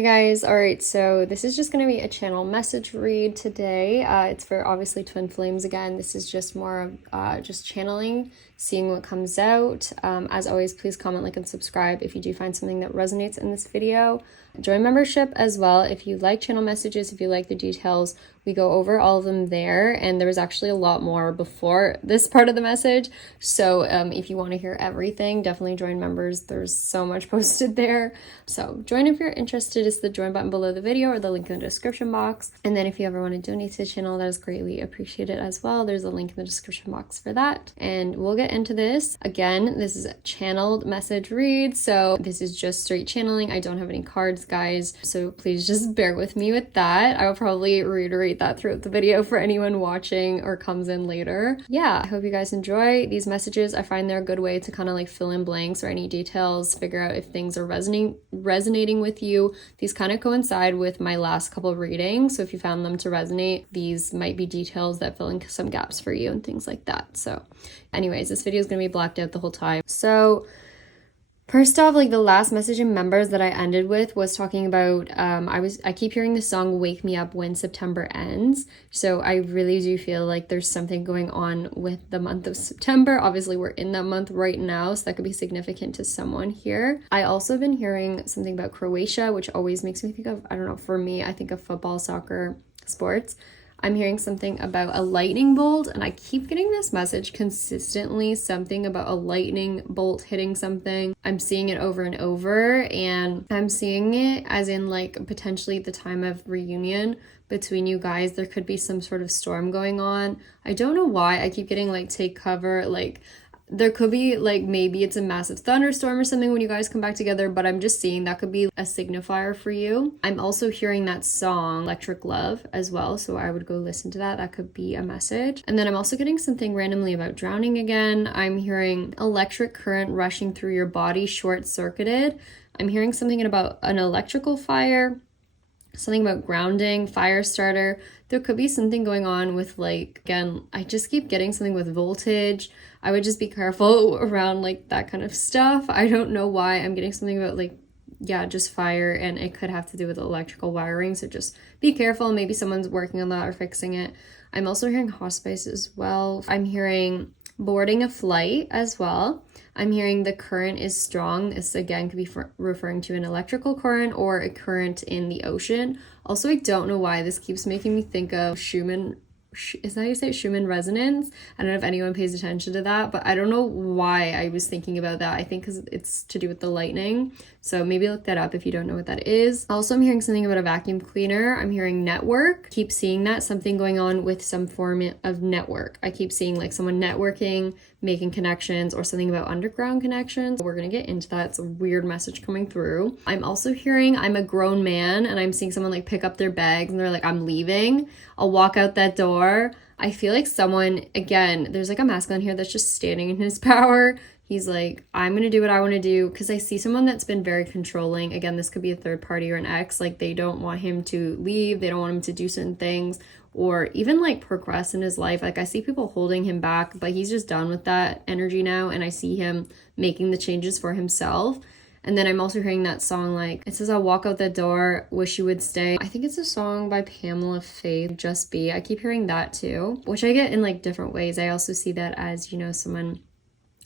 Hey guys, alright, so this is just going to be a channel message read today. It's for obviously twin flames again. This is just more of just channeling, seeing what comes out. As always, please comment, like, and subscribe if you do find something that resonates in this video. Join membership as well if you like channel messages, if you like the details. We go over all of them there, and there was actually a lot more before this part of the message. So if you want to hear everything, definitely join members. There's so much posted there. So join if you're interested. It's the join button below the video or the link in the description box. And then if you ever want to donate to the channel, that is greatly appreciated as well. There's a link in the description box for that. And we'll get into this. Again, this is a channeled message read, so this is just straight channeling. I don't have any cards, guys, so please just bear with me with that. I will probably reiterate that throughout the video for anyone watching or comes in later. Yeah, I hope you guys enjoy these messages. I find they're a good way to kind of like fill in blanks or any details, figure out if things are resonating with you. These kind of coincide with my last couple of readings, so if you found them to resonate, these might be details that fill in some gaps for you and things like that. So anyways, this video is going to be blacked out the whole time. So first off, like the last message in members that I ended with was talking about, I keep hearing the song Wake Me Up When September Ends. So I really do feel like there's something going on with the month of September. Obviously we're in that month right now, so that could be significant to someone here. I also been hearing something about Croatia, which always makes me think of, I don't know, for me, I think of football, soccer, sports. I'm hearing something about a lightning bolt, and I keep getting this message consistently, something about a lightning bolt hitting something. I'm seeing it over and over, and I'm seeing it as in like potentially at the time of reunion between you guys, there could be some sort of storm going on. I don't know why I keep getting like take cover, like there could be like maybe it's a massive thunderstorm or something when you guys come back together, but I'm just seeing that could be a signifier for you. I'm also hearing that song Electric Love as well, so I would go listen to that. That could be a message. And then I'm also getting something randomly about drowning again. I'm hearing electric current rushing through your body, short-circuited. I'm hearing something about an electrical fire, something about grounding, fire starter. There could be something going on with like, again, I just keep getting something with voltage. I would just be careful around like that kind of stuff. I don't know why I'm getting something about like, yeah, just fire, and it could have to do with electrical wiring. So just be careful. Maybe someone's working on that or fixing it. I'm also hearing hospice as well. I'm hearing boarding a flight as well. I'm hearing the current is strong. This again could be referring to an electrical current or a current in the ocean. Also, I don't know why this keeps making me think of Schumann. Is that how you say it? Schumann resonance? I don't know if anyone pays attention to that, but I don't know why I was thinking about that. I think because it's to do with the lightning. So maybe look that up if you don't know what that is. Also, I'm hearing something about a vacuum cleaner. I'm hearing network. Keep seeing that. Something going on with some form of network. I keep seeing like someone networking, making connections, or something about underground connections. We're going to get into that. It's a weird message coming through. I'm also hearing I'm a grown man, and I'm seeing someone like pick up their bags and they're like, I'm leaving. I'll walk out that door. I feel like someone, again, there's like a masculine here that's just standing in his power. He's like, I'm going to do what I want to do, because I see someone that's been very controlling. Again, this could be a third party or an ex. Like they don't want him to leave. They don't want him to do certain things or even like progress in his life. Like I see people holding him back, but he's just done with that energy now. And I see him making the changes for himself. And then I'm also hearing that song, like, it says, I'll walk out the door, wish you would stay. I think it's a song by Pamela Faith, Just Be. I keep hearing that too, which I get in like different ways. I also see that as, you know, someone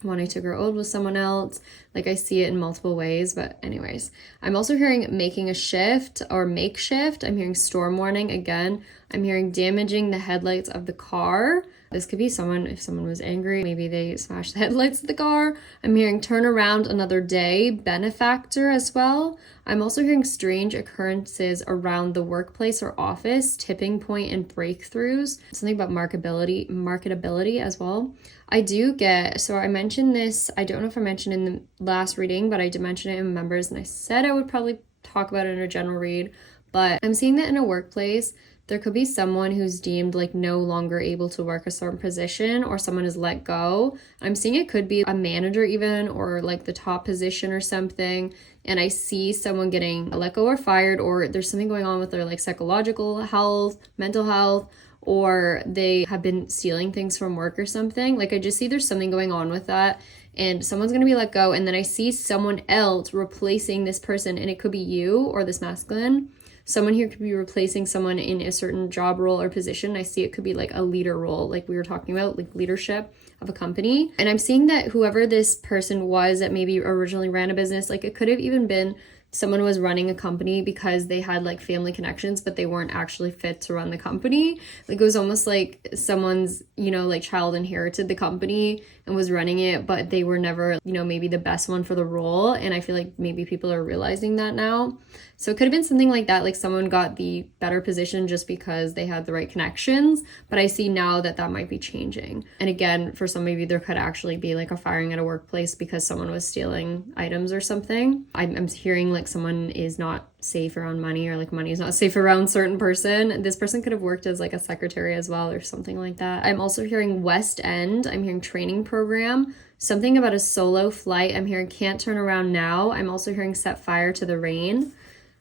wanting to grow old with someone else. Like I see it in multiple ways, but anyways. I'm also hearing making a shift or makeshift. I'm hearing storm warning again. I'm hearing damaging the headlights of the car. This could be someone, if someone was angry, maybe they smashed the headlights of the car. I'm hearing turn around another day, benefactor as well. I'm also hearing strange occurrences around the workplace or office, tipping point and breakthroughs. Something about marketability as well. I do get, so I mentioned this, I don't know if I mentioned in the last reading, but I did mention it in members, and I said I would probably talk about it in a general read, but I'm seeing that in a workplace. There could be someone who's deemed like no longer able to work a certain position, or someone is let go. I'm seeing it could be a manager even, or like the top position or something. And I see someone getting let go or fired, or there's something going on with their like psychological health, mental health, or they have been stealing things from work or something. Like I just see there's something going on with that. and someone's going to be let go, and then I see someone else replacing this person, and it could be you or this masculine. Someone here could be replacing someone in a certain job role or position. I see it could be like a leader role, like we were talking about, like leadership of a company. And I'm seeing that whoever this person was that maybe originally ran a business, like it could have even been someone was running a company because they had like family connections, but they weren't actually fit to run the company. Like it was almost like someone's, you know, like child inherited the company and was running it, but they were never, you know, maybe the best one for the role. And I feel like maybe people are realizing that now. So it could have been something like that, like someone got the better position just because they had the right connections, but I see now that that might be changing. And again, for some of you, there could actually be like a firing at a workplace because someone was stealing items or something. I'm hearing like someone is not safe around money, or like money is not safe around certain person. This person could have worked as like a secretary as well or something like that. I'm also hearing West End. I'm hearing training program, something about a solo flight. I'm hearing can't turn around now. I'm also hearing set fire to the rain.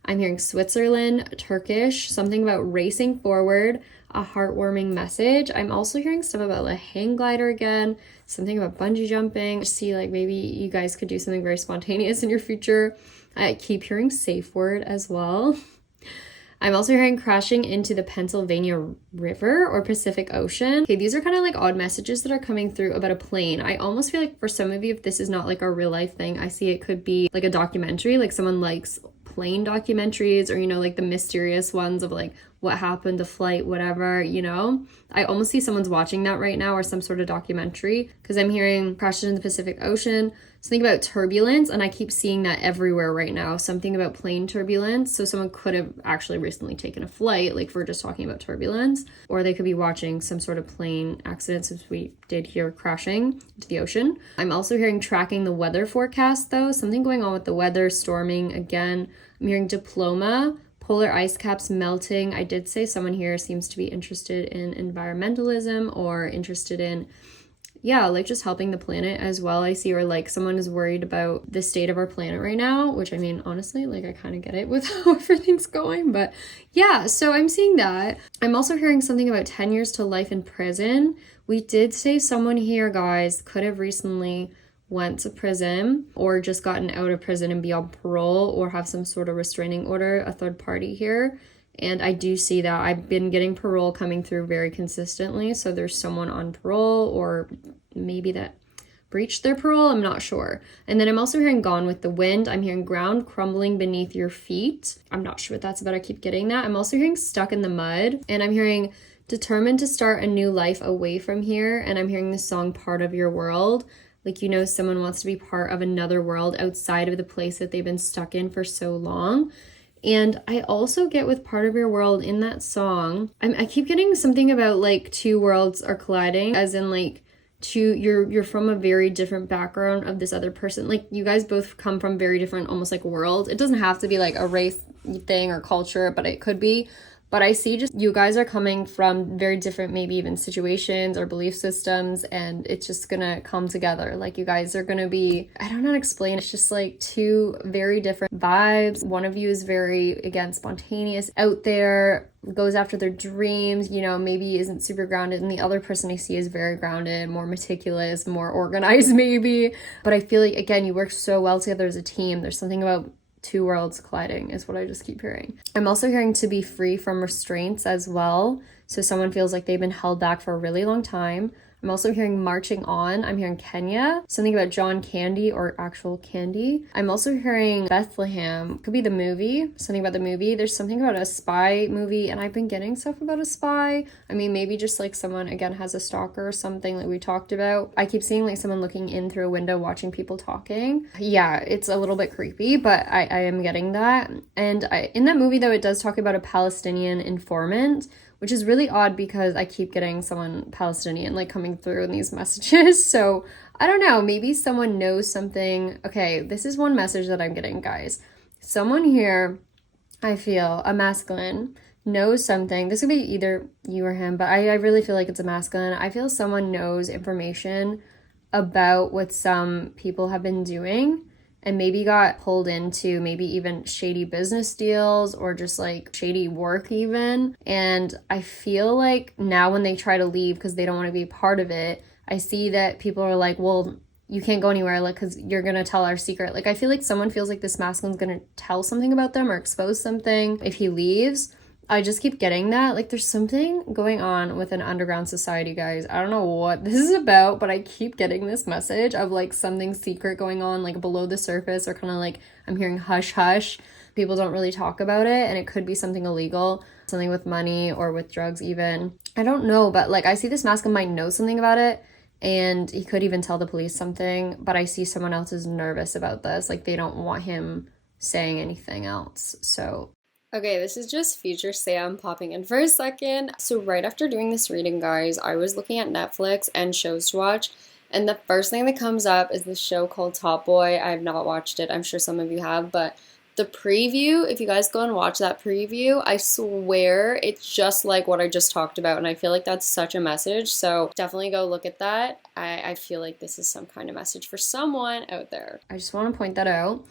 I'm hearing Switzerland, Turkish, something about racing forward, a heartwarming message. I'm also hearing stuff about a hang glider again, something about bungee jumping. I see like maybe you guys could do something very spontaneous in your future. I keep hearing safe word as well. I'm also hearing crashing into the Pennsylvania River or Pacific Ocean. Okay, these are kind of like odd messages that are coming through about a plane. I almost feel like for some of you, if this is not like a real life thing, I see it could be like a documentary, like someone likes plane documentaries, or, you know, like the mysterious ones of like what happened to flight, whatever, you know. I almost see someone's watching that right now, or some sort of documentary, because I'm hearing crashes in the Pacific Ocean, something about turbulence, and I keep seeing that everywhere right now, something about plane turbulence. So someone could have actually recently taken a flight, like if we're just talking about turbulence, or they could be watching some sort of plane accident, since we did hear crashing into the ocean. I'm also hearing tracking the weather forecast though, something going on with the weather, storming again. I'm hearing diploma, polar ice caps melting. I did say someone here seems to be interested in environmentalism, or interested in, yeah, like just helping the planet as well, I see. Or like someone is worried about the state of our planet right now, which I mean, honestly, like I kind of get it with how everything's going, but yeah, so I'm seeing that. I'm also hearing something about 10 years to life in prison. We did say someone here, guys, could have recently went to prison, or just gotten out of prison and be on parole, or have some sort of restraining order, a third party here. And I do see that. I've been getting parole coming through very consistently. So there's someone on parole, or maybe that breached their parole. I'm not sure. And then I'm also hearing gone with the wind. I'm hearing ground crumbling beneath your feet. I'm not sure what that's about. I keep getting that. I'm also hearing stuck in the mud. And I'm hearing determined to start a new life away from here. And I'm hearing the song Part of Your World. Like, you know, someone wants to be part of another world outside of the place that they've been stuck in for so long. And I also get with Part of Your World in that song, I keep getting something about like two worlds are colliding, as in like you're from a very different background of this other person. Like you guys both come from very different, almost like worlds. It doesn't have to be like a race thing or culture, but it could be. But I see just you guys are coming from very different, maybe even situations or belief systems, and it's just gonna come together. Like you guys are gonna be, I don't know how to explain, it's just like two very different vibes. One of you is very, again, spontaneous, out there, goes after their dreams, you know, maybe isn't super grounded, and the other person I see is very grounded, more meticulous, more organized maybe. But I feel like, again, you work so well together as a team. There's something about two worlds colliding is what I just keep hearing. I'm also hearing to be free from restraints as well. So someone feels like they've been held back for a really long time. I'm also hearing marching on. I'm hearing Kenya, something about John Candy or actual candy. I'm also hearing Bethlehem. Could be the movie, something about the movie. There's something about a spy movie, and I've been getting stuff about a spy. I mean, maybe just like someone, again, has a stalker or something like we talked about. I keep seeing like someone looking in through a window watching people talking. Yeah, it's a little bit creepy, but I am getting that. And in that movie, though, it does talk about a Palestinian informant, which is really odd because I keep getting someone Palestinian like coming through in these messages. So I don't know, maybe someone knows something. Okay, this is one message that I'm getting, guys. Someone here, I feel, a masculine, knows something. This could be either you or him, but I really feel like it's a masculine. I feel someone knows information about what some people have been doing, and maybe got pulled into maybe even shady business deals or just like shady work even. And I feel like now when they try to leave because they don't want to be part of it, I see that people are like, well, you can't go anywhere, like, because you're gonna tell our secret. Like, I feel like someone feels like this masculine's gonna tell something about them or expose something if he leaves. I just keep getting that. Like, there's something going on with an underground society, guys. I don't know what this is about, but I keep getting this message of, like, something secret going on, like, below the surface, or kind of like I'm hearing hush hush. People don't really talk about it, and it could be something illegal, something with money or with drugs even. I don't know, but, like, I see this masculine might know something about it, and he could even tell the police something, but I see someone else is nervous about this. Like, they don't want him saying anything else, so... Okay, this is just future Sam popping in for a second. So right after doing this reading, guys, I was looking at Netflix and shows to watch, and the first thing that comes up is this show called Top Boy. I have not watched it. I'm sure some of you have, but the preview, if you guys go and watch that preview, I swear it's just like what I just talked about, and I feel like that's such a message, so definitely go look at that. I feel like this is some kind of message for someone out there. I just want to point that out.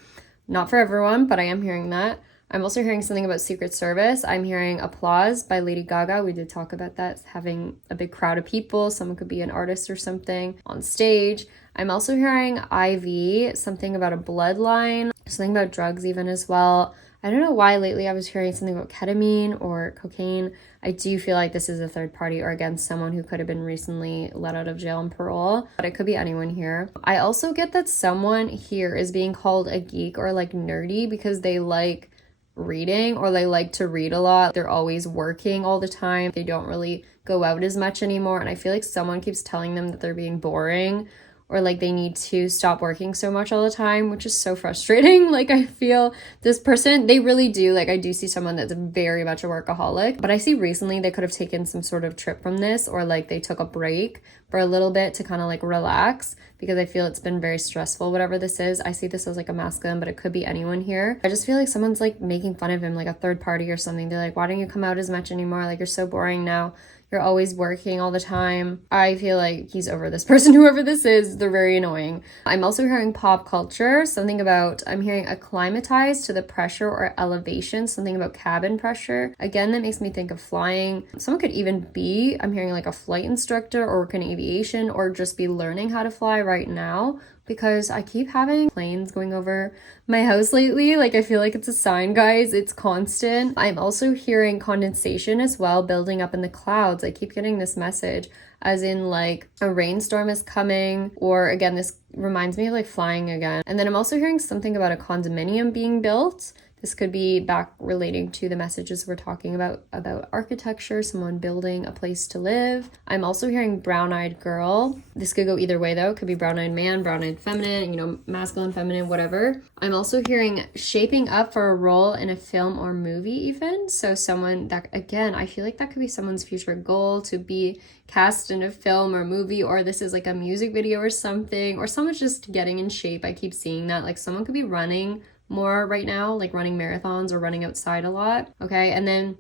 Not for everyone, but I am hearing that. I'm also hearing something about Secret Service. I'm hearing Applause by Lady Gaga. We did talk about that, having a big crowd of people. Someone could be an artist or something on stage. I'm also hearing IV, something about a bloodline, something about drugs even as well. I don't know why lately I was hearing something about ketamine or cocaine. I do feel like this is a third party, or again, someone who could have been recently let out of jail on parole, but it could be anyone here. I also get that someone here is being called a geek or like nerdy because they like reading, or they like to read a lot. They're always working all the time. They don't really go out as much anymore, and I feel like someone keeps telling them that they're being boring, or like they need to stop working so much all the time, which is so frustrating. Like, I feel this person, they really do, like, I do see someone that's very much a workaholic, but I see recently they could have taken some sort of trip from this, or like they took a break for a little bit to kind of like relax, because I feel it's been very stressful, whatever this is. I see this as like a masculine, but it could be anyone here. I just feel like someone's like making fun of him, like a third party or something. They're like, why don't you come out as much anymore? Like, you're so boring now. You're always working all the time. I feel like he's over this person, whoever this is. They're very annoying. I'm also hearing pop culture, something about, I'm hearing acclimatized to the pressure or elevation, something about cabin pressure. Again, that makes me think of flying. Someone could even be, I'm hearing like a flight instructor or work in aviation, or just be learning how to fly right now, because I keep having planes going over my house lately. Like, I feel like it's a sign, guys. It's constant. I'm also hearing condensation as well, building up in the clouds. I keep getting this message as in like a rainstorm is coming, or again, this reminds me of like flying again. And then I'm also hearing something about a condominium being built. This could be back relating to the messages we're talking about architecture, someone building a place to live. I'm also hearing brown-eyed girl. This could go either way though. It could be brown-eyed man, brown-eyed feminine, you know, masculine, feminine, whatever. I'm also hearing shaping up for a role in a film or movie even. So someone that, again, I feel like that could be someone's future goal, to be cast in a film or movie, or this is like a music video or something, or someone's just getting in shape. I keep seeing that. Like, someone could be running more right now, like running marathons or running outside a lot. Okay, and then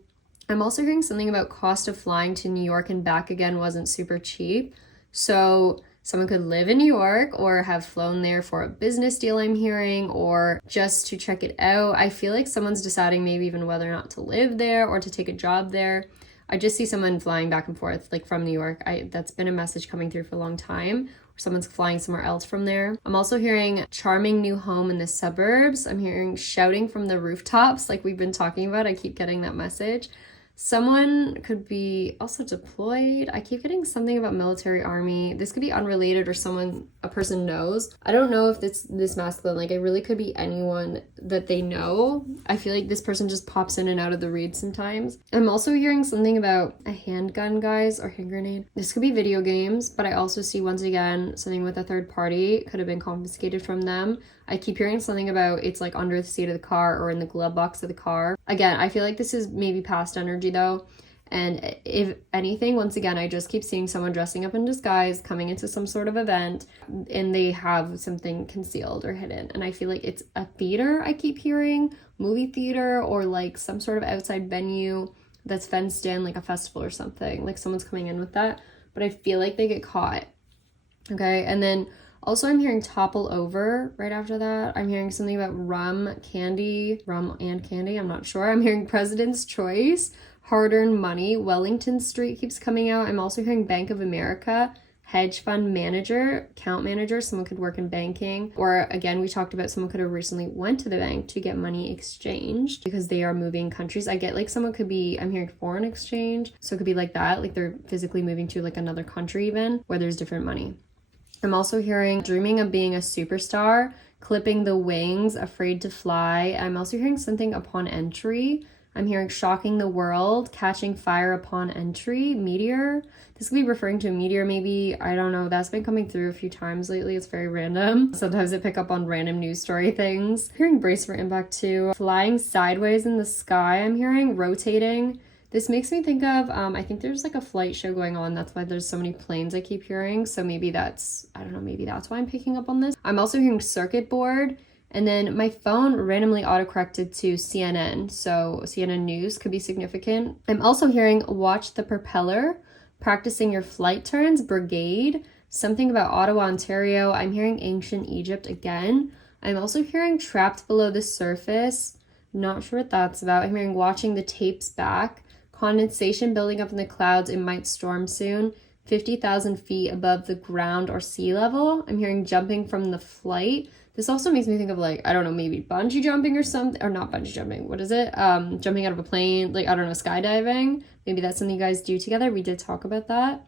I'm also hearing something about cost of flying to New York and back again wasn't super cheap. So someone could live in New York or have flown there for a business deal, I'm hearing, or just to check it out. I feel like someone's deciding maybe even whether or not to live there or to take a job there. I just see someone flying back and forth, like from New York. That's been a message coming through for a long time. Someone's flying somewhere else from there. I'm also hearing charming new home in the suburbs. I'm hearing shouting from the rooftops, like we've been talking about. I keep getting that message. Someone could be also deployed. I keep getting something about military, army. This could be unrelated, or a person knows. I don't know if it's this masculine. Like, it really could be anyone that they know. I feel like this person just pops in and out of the read sometimes. I'm also hearing something about a handgun, guys, or hand grenade. This could be video games, but I also see, once again, something with a third party. It could have been confiscated from them. I keep hearing something about it's like under the seat of the car or in the glove box of the car. Again, I feel like this is maybe past energy though. And if anything, once again, I just keep seeing someone dressing up in disguise, coming into some sort of event, and they have something concealed or hidden. And I feel like it's a theater, I keep hearing, movie theater, or like some sort of outside venue that's fenced in, like a festival or something. Like, someone's coming in with that, but I feel like they get caught. Okay, and then also I'm hearing topple over right after that. I'm hearing something about rum and candy, I'm not sure. I'm hearing President's Choice, hard-earned money, Wellington Street keeps coming out. I'm also hearing Bank of America, hedge fund manager, account manager. Someone could work in banking. Or again, we talked about someone could have recently went to the bank to get money exchanged because they are moving countries. I get like someone could be, I'm hearing foreign exchange. So it could be like that, like they're physically moving to like another country even where there's different money. I'm also hearing dreaming of being a superstar, clipping the wings, afraid to fly. I'm also hearing something upon entry. I'm hearing shocking the world, catching fire upon entry, meteor. This could be referring to a meteor maybe. I don't know. That's been coming through a few times lately. It's very random. Sometimes I pick up on random news story things. I'm hearing brace for impact too. Flying sideways in the sky. I'm hearing rotating. This makes me think of, I think there's like a flight show going on. That's why there's so many planes I keep hearing. So maybe that's, I don't know, maybe that's why I'm picking up on this. I'm also hearing circuit board. And then my phone randomly autocorrected to CNN. So CNN News could be significant. I'm also hearing watch the propeller, practicing your flight turns, brigade, something about Ottawa, Ontario. I'm hearing ancient Egypt again. I'm also hearing trapped below the surface. Not sure what that's about. I'm hearing watching the tapes back, condensation building up in the clouds. It might storm soon. 50,000 feet above the ground or sea level. I'm hearing jumping from the flight. This also makes me think of like, I don't know, maybe bungee jumping or something, or not bungee jumping. What is it? Jumping out of a plane, like, I don't know, skydiving. Maybe that's something you guys do together. We did talk about that.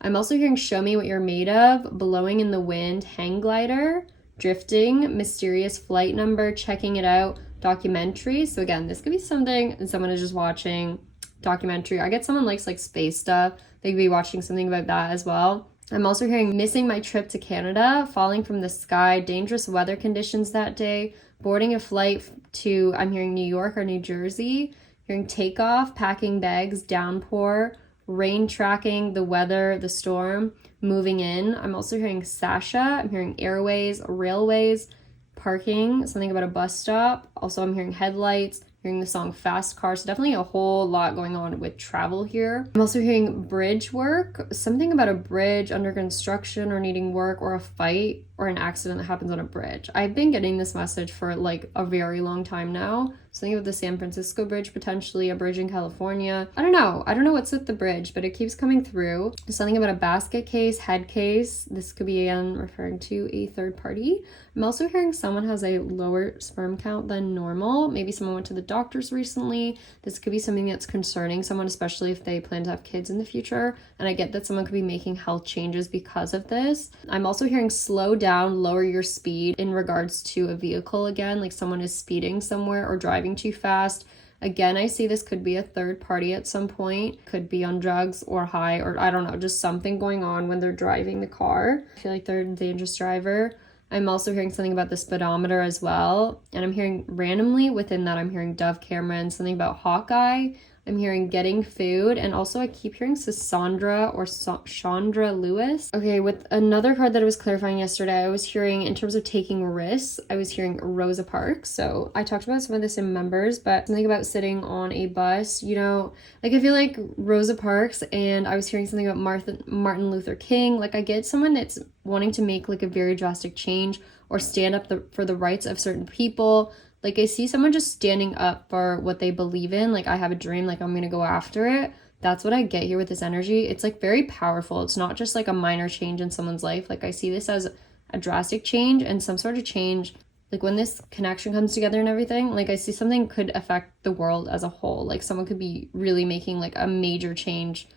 I'm also hearing show me what you're made of, blowing in the wind, hang glider, drifting, mysterious flight number, checking it out, documentary. So again, this could be something and someone is just watching documentary. I get someone likes like space stuff. They could be watching something about that as well. I'm also hearing missing my trip to Canada, falling from the sky, dangerous weather conditions that day, boarding a flight to, I'm hearing New York or New Jersey, hearing takeoff, packing bags, downpour, rain tracking, the weather, the storm, moving in. I'm also hearing Sasha. I'm hearing airways, railways, parking, something about a bus stop. Also, I'm hearing headlights, hearing the song Fast Car. So definitely a whole lot going on with travel here. I'm also hearing bridge work, something about a bridge under construction or needing work, or a fight or an accident that happens on a bridge. I've been getting this message for like a very long time now. Something with the San Francisco Bridge, potentially a bridge in California. I don't know what's with the bridge, but it keeps coming through. Something about a basket case, head case. This could be again referring to a third party. I'm also hearing someone has a lower sperm count than normal. Maybe someone went to the doctors recently. This could be something that's concerning someone, especially if they plan to have kids in the future. And I get that someone could be making health changes because of this. I'm also hearing slow down, lower your speed in regards to a vehicle again, like someone is speeding somewhere or driving too fast. Again, I see this could be a third party at some point, could be on drugs or high, or I don't know, just something going on when they're driving the car. I feel like they're a dangerous driver. I'm also hearing something about the speedometer as well. And I'm hearing randomly within that, I'm hearing Dove Cameron, something about Hawkeye. I'm hearing getting food, and also I keep hearing Cassandra or Chandra Lewis. Okay, with another card that I was clarifying yesterday, I was hearing in terms of taking risks, I was hearing Rosa Parks. So I talked about some of this in members, but something about sitting on a bus, you know, like I feel like Rosa Parks, and I was hearing something about Martin Luther King. Like I get someone that's wanting to make like a very drastic change or stand up for the rights of certain people. Like, I see someone just standing up for what they believe in. Like, I have a dream, like, I'm going to go after it. That's what I get here with this energy. It's, like, very powerful. It's not just, like, a minor change in someone's life. Like, I see this as a drastic change and some sort of change. Like, when this connection comes together and everything, like, I see something could affect the world as a whole. Like, someone could be really making, like, a major change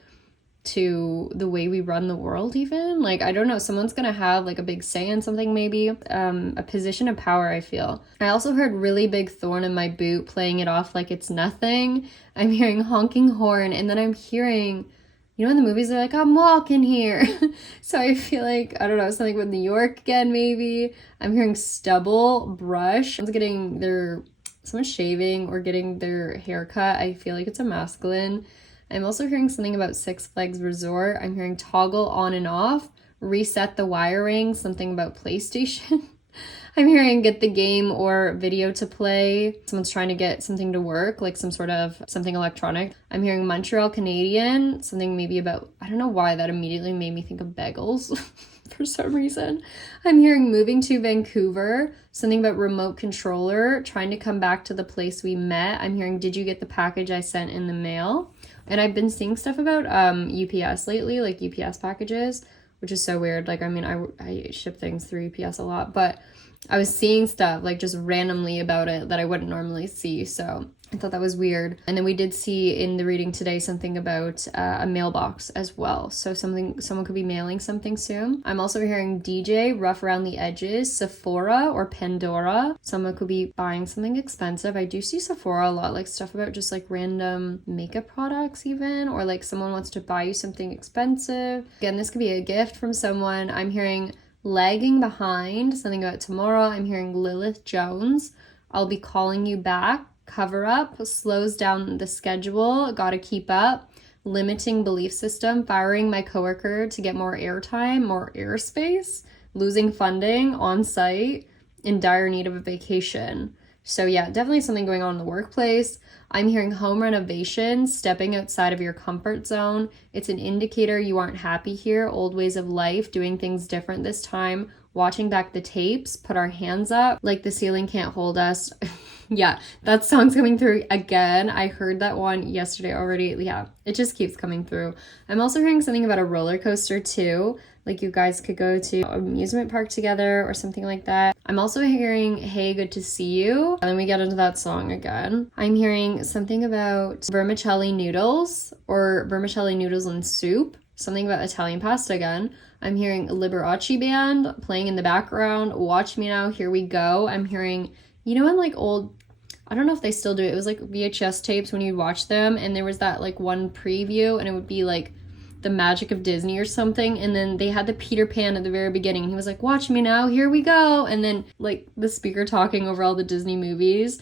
to the way we run the world even. Like, I don't know, someone's gonna have like a big say in something, maybe a position of power. I feel I also heard really big thorn in my boot, playing it off like it's nothing. I'm hearing honking horn, and then I'm hearing, you know, in the movies they're like, I'm walking here. So I feel like, I don't know, something with New York again maybe. I'm hearing stubble, brush. Someone's shaving or getting their hair cut. I feel like it's a masculine. I'm also hearing something about Six Flags Resort. I'm hearing toggle on and off, reset the wiring, something about PlayStation. I'm hearing get the game or video to play. Someone's trying to get something to work, like some sort of something electronic. I'm hearing Montreal Canadian, something maybe about, I don't know why that immediately made me think of bagels for some reason. I'm hearing moving to Vancouver, something about remote controller, trying to come back to the place we met. I'm hearing, did you get the package I sent in the mail? And I've been seeing stuff about UPS lately, like UPS packages, which is so weird. Like, I mean, I ship things through UPS a lot, but I was seeing stuff like just randomly about it that I wouldn't normally see. So I thought that was weird. And then we did see in the reading today something about a mailbox as well. So someone could be mailing something soon. I'm also hearing DJ, rough around the edges, Sephora or Pandora. Someone could be buying something expensive. I do see Sephora a lot, like stuff about just like random makeup products even, or like someone wants to buy you something expensive. Again, this could be a gift from someone. I'm hearing lagging behind, something about tomorrow. I'm hearing Lilith Jones, I'll be calling you back. Cover up, slows down the schedule, gotta keep up. Limiting belief system, firing my coworker to get more airtime, more airspace. Losing funding on site, in dire need of a vacation. So yeah, definitely something going on in the workplace. I'm hearing home renovation, stepping outside of your comfort zone. It's an indicator you aren't happy here. Old ways of life, doing things different this time. Watching back the tapes, put our hands up, like the ceiling can't hold us. Yeah, that song's coming through again. I heard that one yesterday already. Yeah, it just keeps coming through. I'm also hearing something about a roller coaster too. Like you guys could go to an amusement park together or something like that. I'm also hearing, hey, good to see you. And then we get into that song again. I'm hearing something about vermicelli noodles or vermicelli noodles and soup. Something about Italian pasta again. I'm hearing Liberace band playing in the background. Watch me now, here we go. I'm hearing, you know, in like old, I don't know if they still do it. It was like VHS tapes when you watch them, and there was that like one preview, and it would be like the magic of Disney or something, and then they had the Peter Pan at the very beginning, and he was like, watch me now, here we go, and then like the speaker talking over all the Disney movies.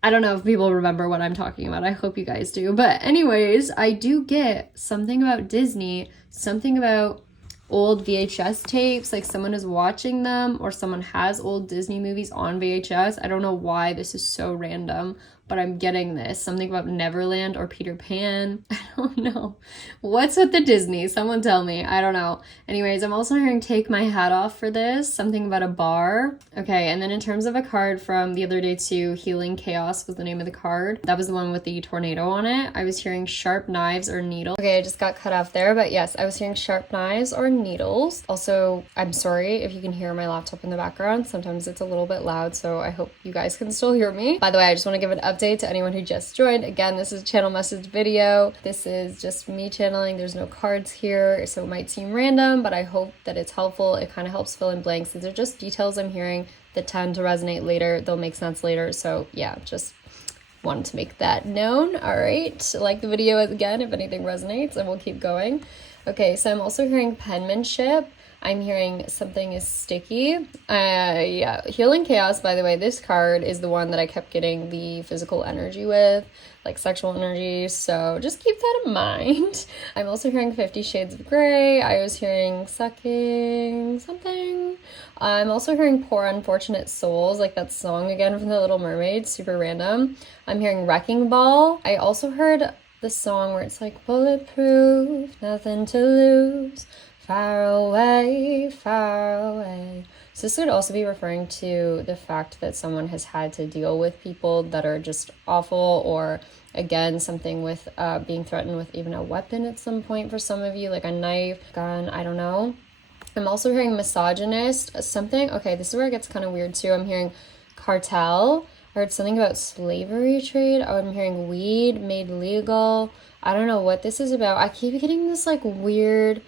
I don't know if people remember what I'm talking about. I hope you guys do. But anyways, I do get something about Disney, something about old VHS tapes, like someone is watching them or someone has old Disney movies on VHS. I don't know why this is so random, but I'm getting this. Something about Neverland or Peter Pan. I don't know. What's with the Disney? Someone tell me. I don't know. Anyways, I'm also hearing take my hat off for this. Something about a bar. Okay, and then in terms of a card from the other day too, Healing Chaos was the name of the card. That was the one with the tornado on it. I was hearing sharp knives or needles. Okay, I just got cut off there, but yes, I was hearing sharp knives or needles. Also, I'm sorry if you can hear my laptop in the background. Sometimes it's a little bit loud, so I hope you guys can still hear me. By the way, I just want to give an update to anyone who just joined. Again, this is a channel message video. This is just me channeling. There's no cards here, so it might seem random, but I hope that it's helpful. It kind of helps fill in blanks. These are just details I'm hearing that tend to resonate later. They'll make sense later. So yeah, just wanted to make that known. All right, like the video again if anything resonates, and we'll keep going. Okay, so I'm also hearing penmanship. I'm hearing something is sticky. Yeah, Healing Chaos, by the way, this card is the one that I kept getting the physical energy with, like sexual energy, so just keep that in mind. I'm also hearing 50 Shades of Grey. I was hearing sucking something. I'm also hearing Poor Unfortunate Souls, like that song again from The Little Mermaid, super random. I'm hearing Wrecking Ball. I also heard the song where it's like bulletproof, nothing to lose. Far away, far away. So this could also be referring to the fact that someone has had to deal with people that are just awful, or again, something with being threatened with even a weapon at some point for some of you, like a knife, gun, I don't know. I'm also hearing misogynist, something. Okay, this is where it gets kind of weird too. I'm hearing cartel. I heard something about slavery trade. Oh, I'm hearing weed made legal. I don't know what this is about. I keep getting this like weird,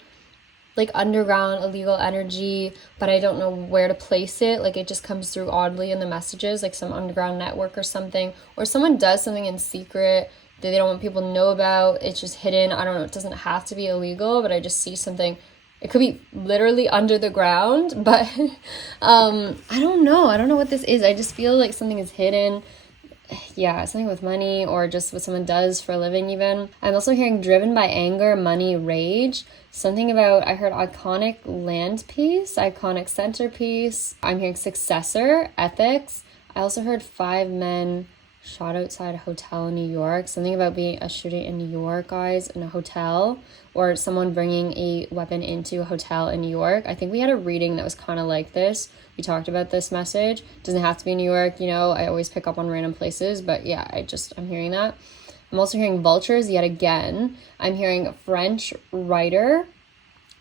like underground illegal energy, but I don't know where to place it. Like it just comes through oddly in the messages, like some underground network or something, or someone does something in secret that they don't want people to know about. It's just hidden. I don't know. It doesn't have to be illegal, but I just see something. It could be literally under the ground, but I don't know. I don't know what this is. I just feel like something is hidden. Yeah, something with money or just what someone does for a living even. I'm also hearing driven by anger, money, rage. Something about, I heard iconic land piece, iconic centerpiece. I'm hearing successor, ethics. I also heard 5 men shot outside a hotel in New York. Something about being a shooting in New York, guys, in a hotel, or someone bringing a weapon into a hotel in New York. I think we had a reading that was kind of like this. We talked about this message. It doesn't have to be New York, you know, I always pick up on random places, but yeah, I'm hearing that. I'm also hearing vultures yet again. I'm hearing French writer.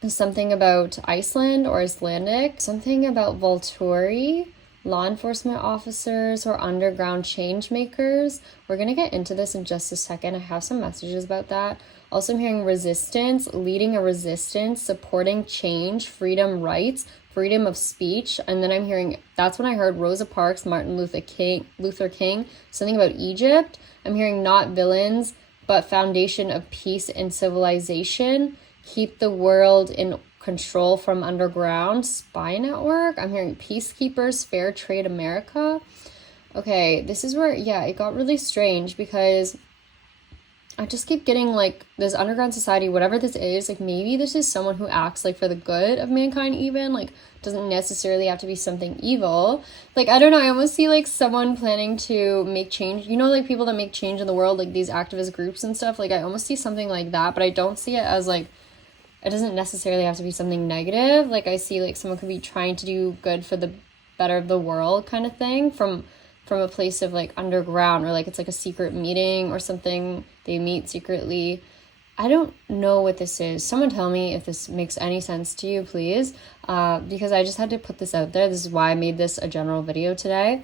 something about Iceland or Icelandic, something about Volturi, law enforcement officers or underground change makers. We're going to get into this in just a second. I have some messages about that. Also, I'm hearing resistance, leading a resistance, supporting change, freedom, rights, freedom of speech. And then I'm hearing, that's when I heard Rosa Parks, Martin Luther King, something about Egypt. I'm hearing not villains, but foundation of peace and civilization, keep the world in control from underground, spy network. I'm hearing peacekeepers, fair trade America. Okay, this is where, yeah, it got really strange because I just keep getting like this underground society, whatever this is, like maybe this is someone who acts like for the good of mankind, even like doesn't necessarily have to be something evil. Like, I don't know, I almost see like someone planning to make change, you know, like people that make change in the world, like these activist groups and stuff. Like I almost see something like that, but I don't see it as like, it doesn't necessarily have to be something negative. Like I see like someone could be trying to do good for the better of the world kind of thing from a place of like underground, or like it's like a secret meeting or something, they meet secretly. I don't know what this is. Someone tell me if this makes any sense to you, please, because I just had to put this out there. This is why I made this a general video today.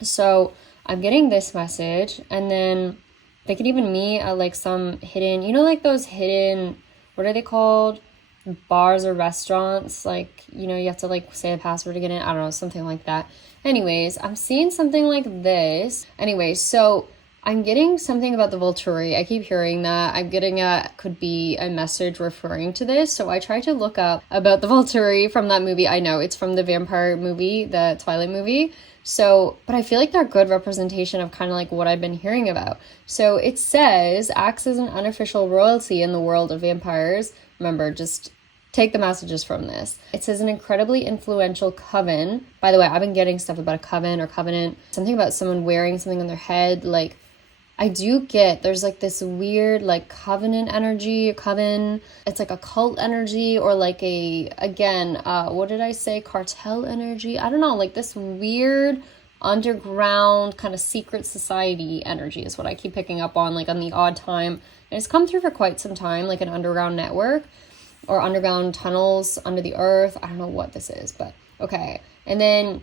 So I'm getting this message, and then they could even meet at like some hidden, you know, like those hidden, what are they called, bars or restaurants, like, you know, you have to like say a password to get in, I don't know, something like that. Anyways, I'm seeing something like this. Anyway, so I'm getting something about the Volturi. I keep hearing that. I'm getting could be a message referring to this. So I tried to look up about the Volturi from that movie. I know it's from the vampire movie, the Twilight movie. So, but I feel like they're a good representation of kind of like what I've been hearing about. So it says, acts as an unofficial royalty in the world of vampires. Remember, just take the messages from this. It says an incredibly influential coven. By the way, I've been getting stuff about a coven or covenant, something about someone wearing something on their head. Like, I do get, there's like this weird like covenant energy, coven. It's like a cult energy, or like a, again, what did I say? Cartel energy. I don't know, like this weird underground kind of secret society energy is what I keep picking up on, like on the odd time. And it's come through for quite some time, like an underground network or underground tunnels under the earth. I don't know what this is, but okay. And then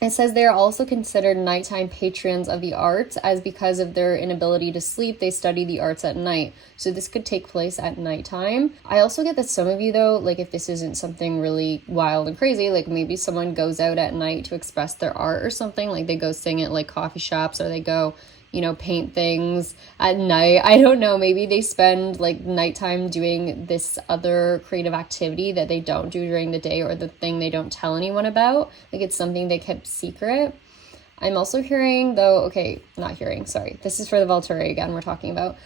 it says they are also considered nighttime patrons of the arts, as because of their inability to sleep, they study the arts at night. So this could take place at nighttime. I also get that some of you though, like if this isn't something really wild and crazy, like maybe someone goes out at night to express their art or something, like they go sing at like coffee shops, or they go, you know, paint things at night. I don't know, maybe they spend like nighttime doing this other creative activity that they don't do during the day, or the thing they don't tell anyone about. Like it's something they kept secret. I'm also hearing though, okay, not hearing, sorry. This is for the Volturi again we're talking about.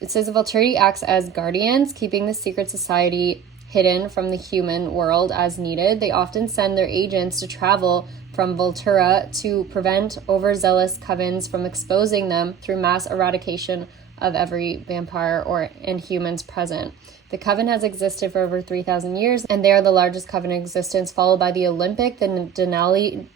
It says the Volturi acts as guardians, keeping the secret society hidden from the human world as needed. They often send their agents to travel from Voltura to prevent overzealous covens from exposing them through mass eradication of every vampire and humans present. The coven has existed for over 3,000 years, and they are the largest coven in existence, followed by the Olympic, the Denali,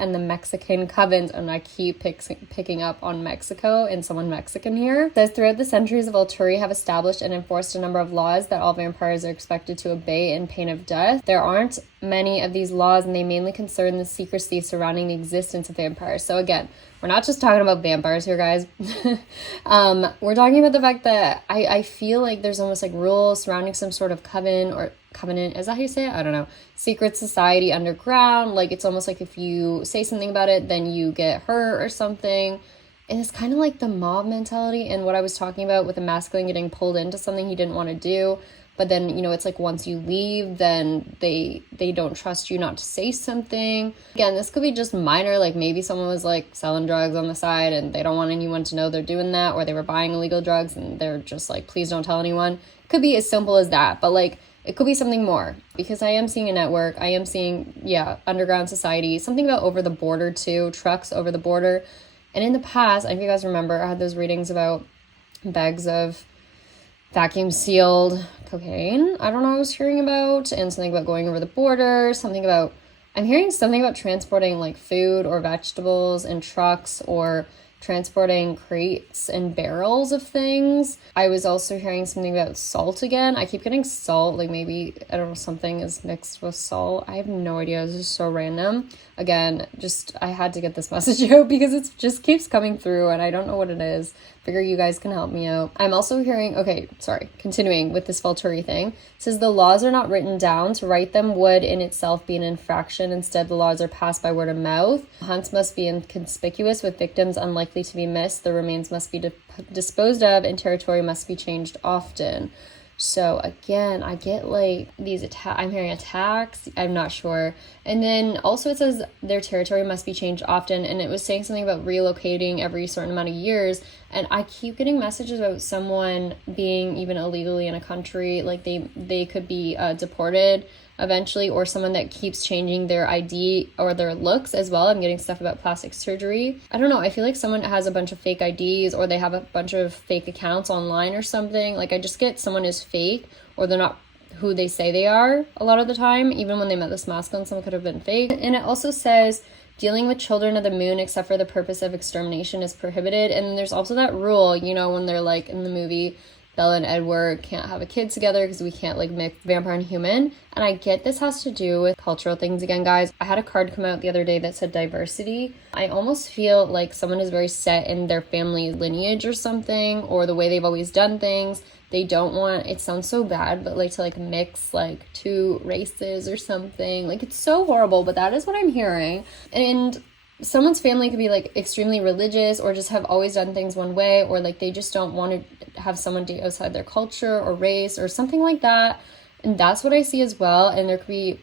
and the Mexican covens. And I keep picking up on Mexico and someone Mexican here. It says throughout the centuries, the Volturi have established and enforced a number of laws that all vampires are expected to obey in pain of death. There aren't many of these laws, and they mainly concern the secrecy surrounding the existence of vampires. So again, we're not just talking about vampires here, guys. We're talking about the fact that I feel like there's almost like rules surrounding some sort of coven or covenant. Is that how you say it? I don't know. Secret society underground. Like it's almost like if you say something about it, then you get hurt or something. And it's kind of like the mob mentality and what I was talking about with the masculine getting pulled into something he didn't want to do. But then, you know, it's like once you leave, then they don't trust you not to say something. Again, this could be just minor, like maybe someone was like selling drugs on the side and they don't want anyone to know they're doing that, or they were buying illegal drugs and they're just like, please don't tell anyone. It could be as simple as that, but like it could be something more, because I am seeing a network. I am seeing, yeah, underground society, something about over the border too, trucks over the border. And in the past, if you guys remember, I had those readings about bags of vacuum sealed cocaine, I don't know, I was hearing about, and something about going over the border, I'm hearing something about transporting like food or vegetables in trucks, or transporting crates and barrels of things. I was also hearing something about salt again. I keep getting salt, like maybe, I don't know, something is mixed with salt. I have no idea. This is so random. Again, just, I had to get this message out because it just keeps coming through and I don't know what it is. Figure you guys can help me out. I'm also hearing, okay, sorry, continuing with this Valturi thing. It says the laws are not written down. To write them would in itself be an infraction. Instead, the laws are passed by word of mouth. Hunts must be inconspicuous with victims unlikely to be missed. The remains must be disposed of and territory must be changed often. So again, I get like these I'm hearing attacks, I'm not sure. And then also it says their territory must be changed often, and it was saying something about relocating every certain amount of years. And I keep getting messages about someone being even illegally in a country, like they could be deported eventually, or someone that keeps changing their ID or their looks as well. I'm getting stuff about plastic surgery. I don't know, I feel like someone has a bunch of fake IDs or they have a bunch of fake accounts online or something. Like I just get someone is fake or they're not who they say they are a lot of the time. Even when they met this mask on, someone could have been fake. And it also says dealing with children of the moon except for the purpose of extermination is prohibited. And then there's also that rule, you know, when they're like in the movie, Bella and Edward can't have a kid together because we can't like mix vampire and human. And I get this has to do with cultural things again, guys. I had a card come out the other day that said diversity. I almost feel like someone is very set in their family lineage or something, or the way they've always done things. They don't want, it sounds so bad, but like to like mix like two races or something. Like it's so horrible, but that is what I'm hearing. And someone's family could be like extremely religious or just have always done things one way, or like they just don't want to have someone date outside their culture or race or something like that. And that's what I see as well. And there could be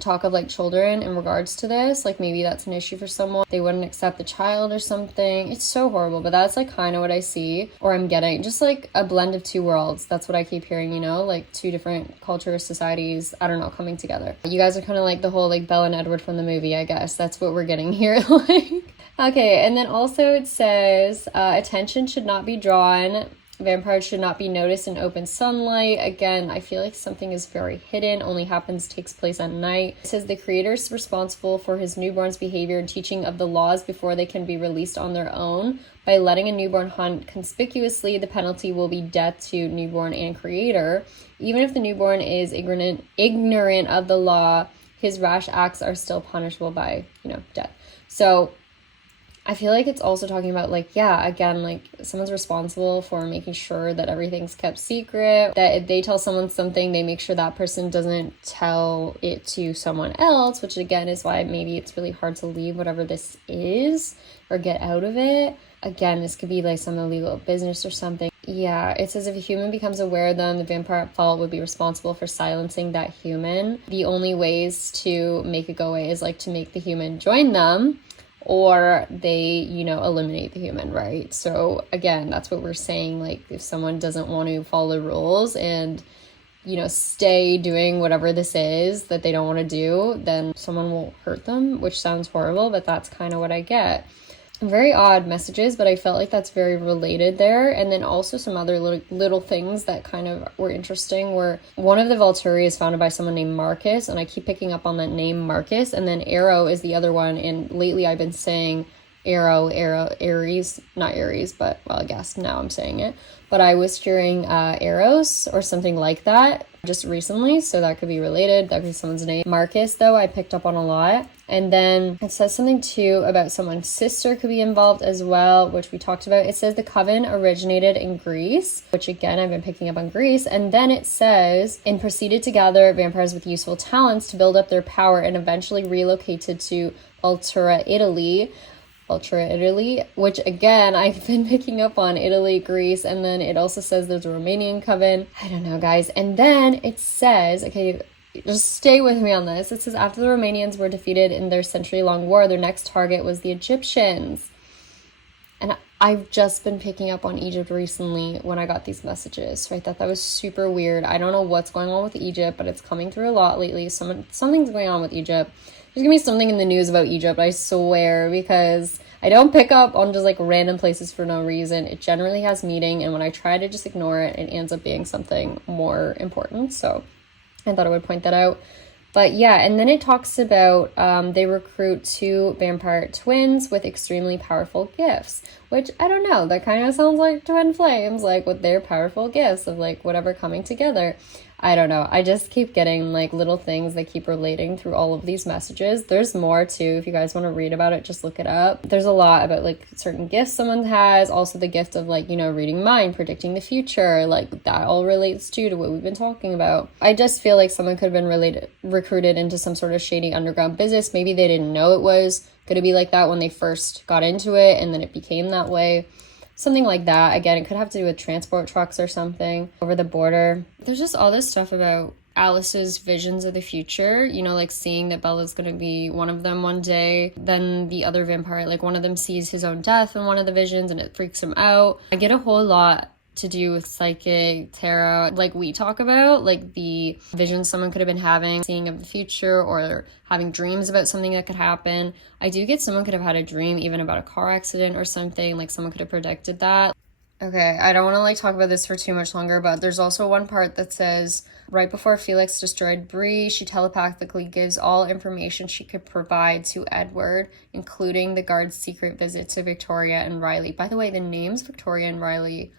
talk of like children in regards to this, like maybe that's an issue for someone, they wouldn't accept the child or something. It's so horrible, but that's like kind of what I see, or I'm getting just like a blend of two worlds. That's what I keep hearing, you know, like two different cultures, societies, I don't know, coming together. You guys are kind of like the whole like Bella and Edward from the movie, I guess. That's what we're getting here. Like okay, and then also it says attention should not be drawn. Vampires should not be noticed in open sunlight. Again, I feel like something is very hidden, only takes place at night. It says the creator is responsible for his newborn's behavior and teaching of the laws before they can be released on their own. By letting a newborn hunt conspicuously, the penalty will be death to newborn and creator. Even if the newborn is ignorant of the law, his rash acts are still punishable by, you know, death. So I feel like it's also talking about like, yeah, again, like someone's responsible for making sure that everything's kept secret, that if they tell someone something, they make sure that person doesn't tell it to someone else, which again is why maybe it's really hard to leave whatever this is or get out of it. Again, this could be like some illegal business or something. Yeah, it says if a human becomes aware of them, the vampire at fault would be responsible for silencing that human. The only ways to make it go away is like to make the human join them, or they, you know, eliminate the human, right? So again, that's what we're saying. Like if someone doesn't want to follow the rules and, you know, stay doing whatever this is that they don't want to do, then someone will hurt them, which sounds horrible, but that's kind of what I get. Very odd messages, but I felt like that's very related there. And then also some other little things that kind of were interesting were one of the Valturi is founded by someone named Marcus, and I keep picking up on that name Marcus, and then Arrow is the other one. And lately I've been saying Aries, not Aries, but well, I guess now I'm saying it. But I was hearing Eros or something like that just recently, so that could be related. That could be someone's name. Marcus, though, I picked up on a lot. And then it says something too about someone's sister could be involved as well, which we talked about. It says the coven originated in Greece, which again, I've been picking up on Greece. And then it says, and proceeded to gather vampires with useful talents to build up their power and eventually relocated to Ultra Italy, which again, I've been picking up on Italy, Greece, and then it also says there's a Romanian coven. I don't know, guys. And then it says, okay, just stay with me on this. It says after the Romanians were defeated in their century-long war, their next target was the Egyptians. And I've just been picking up on Egypt recently when I got these messages. So I thought that was super weird. I don't know what's going on with Egypt, but it's coming through a lot lately. Something's going on with Egypt. There's gonna be something in the news about Egypt, I swear, because I don't pick up on just like random places for no reason. It generally has meaning, and when I try to just ignore it, it ends up being something more important. So I thought I would point that out. But yeah, and then it talks about they recruit 2 vampire twins with extremely powerful gifts, which I don't know, that kind of sounds like twin flames, like with their powerful gifts of like whatever coming together. I don't know. I just keep getting like little things that keep relating through all of these messages. There's more too. If you guys want to read about it, just look it up. There's a lot about like certain gifts someone has. Also the gift of like, you know, reading mind, predicting the future. Like that all relates to what we've been talking about. I just feel like someone could have been recruited into some sort of shady underground business. Maybe they didn't know it was going to be like that when they first got into it, and then it became that way. Something like that. Again, it could have to do with transport trucks or something over the border. There's just all this stuff about Alice's visions of the future, you know, like seeing that Bella's going to be one of them one day. Then the other vampire, like one of them sees his own death in one of the visions and it freaks him out. I get a whole lot to do with psychic, tarot, like we talk about, like the visions someone could have been having, seeing of the future, or having dreams about something that could happen. I do get someone could have had a dream even about a car accident or something, like someone could have predicted that. Okay, I don't want to like talk about this for too much longer, but there's also one part that says, right before Felix destroyed Bree, she telepathically gives all information she could provide to Edward, including the guard's secret visit to Victoria and Riley. By the way, the names Victoria and Riley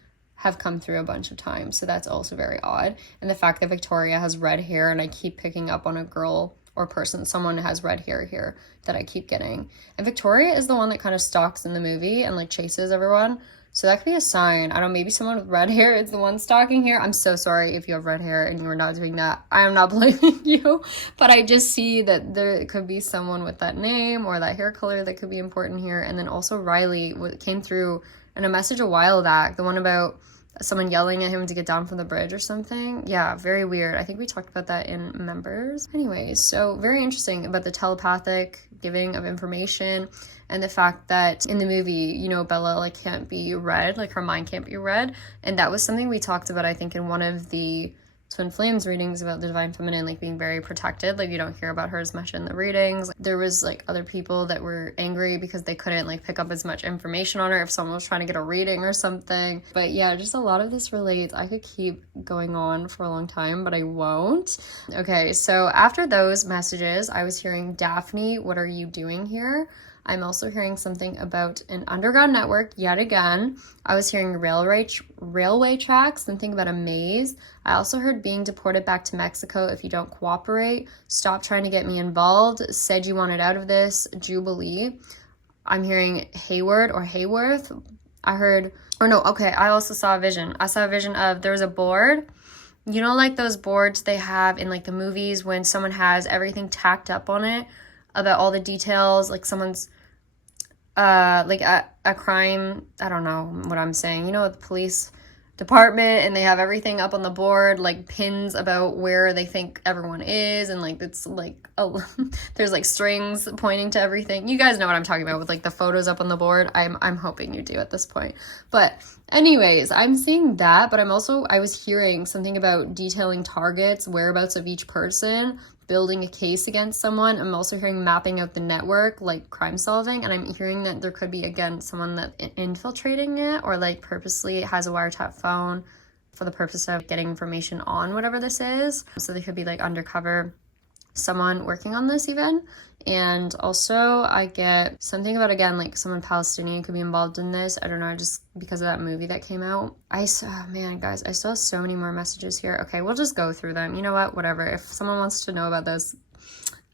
have come through a bunch of times, so that's also very odd. And the fact that Victoria has red hair, and I keep picking up on a girl or person, someone has red hair here that I keep getting. And Victoria is the one that kind of stalks in the movie and like chases everyone. So that could be a sign. I don't know, maybe someone with red hair is the one stalking here. I'm so sorry if you have red hair and you are not doing that. I am not blaming you, but I just see that there could be someone with that name or that hair color that could be important here. And then also Riley came through in a message a while back, the one about someone yelling at him to get down from the bridge or something. Yeah, very weird. I think we talked about that in Members. Anyways, so very interesting about the telepathic giving of information, and the fact that in the movie, you know, Bella like can't be read, like her mind can't be read. And that was something we talked about, I think, in one of the Twin Flames readings about the Divine Feminine, like being very protected. Like you don't hear about her as much in the readings. There was like other people that were angry because they couldn't like pick up as much information on her if someone was trying to get a reading or something. But yeah, just a lot of this relates. I could keep going on for a long time, but I won't. Okay, so after those messages, I was hearing, Daphne, what are you doing here? I'm also hearing something about an underground network yet again. I was hearing railway tracks, something about a maze. I also heard being deported back to Mexico if you don't cooperate. Stop trying to get me involved. Said you wanted out of this. Jubilee. I'm hearing Hayward or Hayworth. I heard, oh no, okay, I also saw a vision. I saw a vision of, there was a board. You know, like those boards they have in like the movies when someone has everything tacked up on it about all the details, like someone's like a crime, I don't know what I'm saying, you know, the police department, and they have everything up on the board, like pins about where they think everyone is, and like it's like, oh, there's like strings pointing to everything. You guys know what I'm talking about with like the photos up on the board. I'm hoping you do at this point. But anyways, I'm seeing that, but I was hearing something about detailing targets, whereabouts of each person, building a case against someone. I'm also hearing mapping out the network, like crime solving, and I'm hearing that there could be, again, someone that infiltrating it or like purposely has a wiretap phone for the purpose of getting information on whatever this is. So they could be like undercover someone working on this even. And also I get something about, again, like someone Palestinian could be involved in this. I don't know, just because of that movie that came out. Man, guys, I still have so many more messages here. Okay, we'll just go through them. You know what? Whatever. If someone wants to know about this,